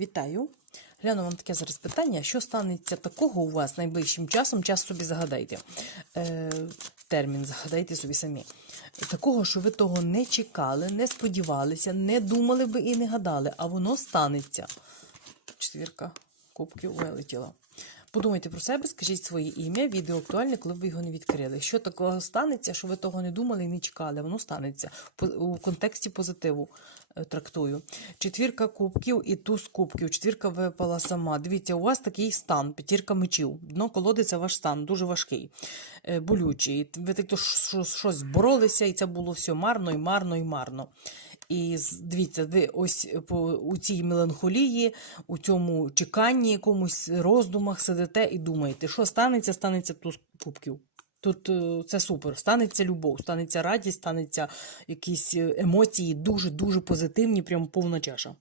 Вітаю. Гляну вам таке зараз питання. Що станеться такого у вас найближчим часом? Час собі загадайте. Е, термін загадайте собі самі. Такого, що ви того не чекали, не сподівалися, не думали би і не гадали, а воно станеться. Четвірка кубків вилетіла. Подумайте про себе, скажіть своє ім'я, відео актуальне, коли ви його не відкрили. Що такого станеться, що ви того не думали і не чекали? Воно станеться у контексті позитиву е, трактую. Четвірка кубків і туз кубків. Четвірка випала сама. Дивіться, у вас такий стан, п'ятірка мечів. Дно колоди це ваш стан, дуже важкий, е, болючий. Ви так то щось боролися, і це було все марно, і марно, і марно. І дивіться, ви ось по у цій меланхолії, у цьому чеканні, якомусь роздумах сидите і думаєте, що станеться, станеться туз кубків. Тут е, це супер. Станеться любов, станеться радість, станеться якісь е, емоції дуже дуже позитивні, прям повна чаша.